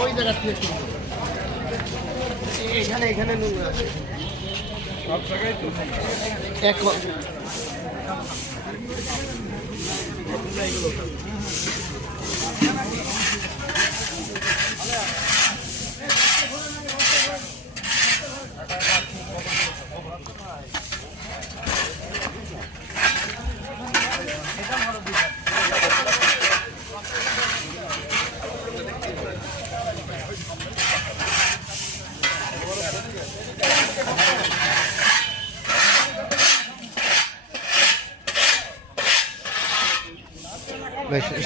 ওই জায়গা থেকে এখানে এখানে নোংরা আছে সব জায়গায় তো এক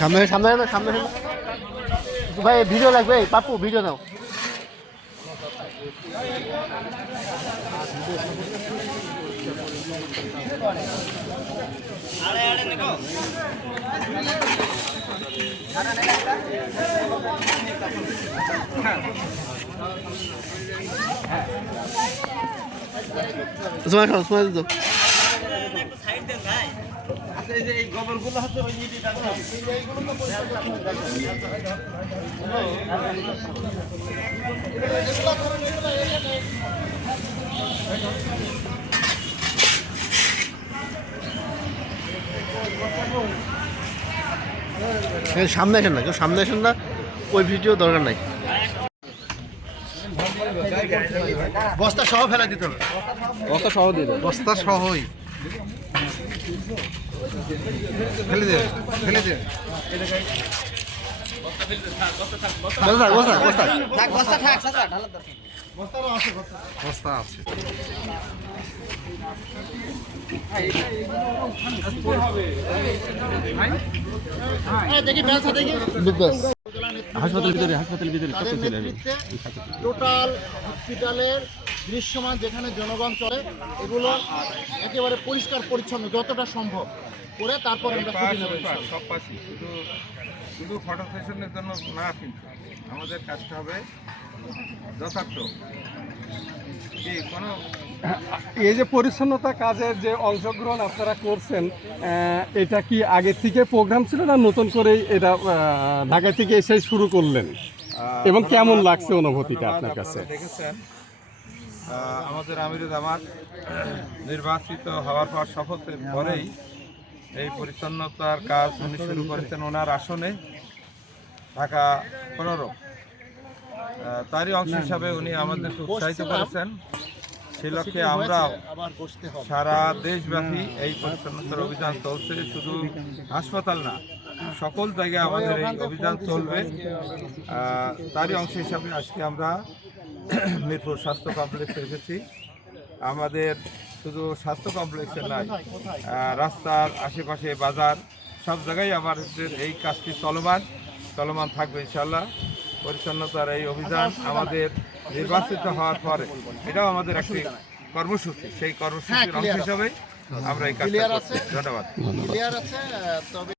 সামনে সামনে সামনে ভাই ভিডিও লাগবে পাপ্পু ভিডিও নাও সময় খাও সময় দিত এই গোবরগুলো হচ্ছে ওই ইটি টাকা এইগুলো তো সামনে আসেন না কেউ সামনে আসেন না ওই ভিডিও দরকার নাই বস্তা সহ ফেলা দিতে হবে বস্তা সহ দিতে বস্তা সহই ফেলে দে ফেলে দে বস্তা বস্তা বস্তা থাক বস্তা থাক চাচা ঢালার দরকার বস্তাও আছে বস্তা আছে দেখি ব্যবসা দেখি হাসপাতালের ভিতরে টোটাল হসপিটালের দৃশ্যমান যেখানে জনগণ চলে এগুলো একেবারে পরিষ্কার পরিচ্ছন্ন যতটা সম্ভব করে তারপর আমরা ছুটি নেব সব পাশে শুধু ফটো সেশনের জন্য না কিন্তু আমাদের কাজটা হবে যথার্থ কোনো এই যে পরিচ্ছন্নতা কাজের যে অংশগ্রহণ আপনারা করছেন এটা কি আগে থেকে প্রোগ্রাম ছিল না নতুন করে এটা ঢাকা থেকে এসে শুরু করলেন এবং কেমন লাগছে অনুভূতিটা আপনার কাছে দেখেছেন আমাদের আমিরুল জামাত নির্বাচিত হওয়ার পর শপথের পরেই এই পরিচ্ছন্নতার কাজ উনি শুরু করেছেন ওনার আসনে ঢাকা 15 তারই অংশ হিসাবে উনি আমাদেরকে উৎসাহিত করেছেন সেই লক্ষ্যে আমরা সারা দেশব্যাপী এই পরিচ্ছন্নতার অভিযান চলছে শুধু হাসপাতাল না সকল জায়গায় আমাদের এই অভিযান চলবে তারই অংশ হিসাবে আজকে আমরা মিরপুর স্বাস্থ্য কমপ্লেক্সে এসেছি আমাদের শুধু স্বাস্থ্য কমপ্লেক্সে নয় রাস্তার আশেপাশে বাজার সব জায়গায় আমাদের এই কাজটি চলমান থাকবে ইনশাআল্লাহ পরিচ্ছন্নতার এই অভিযান আমাদের নির্বাচিত হওয়ার পরে এটাও আমাদের একটি কর্মসূচি সেই কর্মসূচির অংশ হিসাবে আমরা এই কাজটা করছি ধন্যবাদ ক্লিয়ার আছে তবে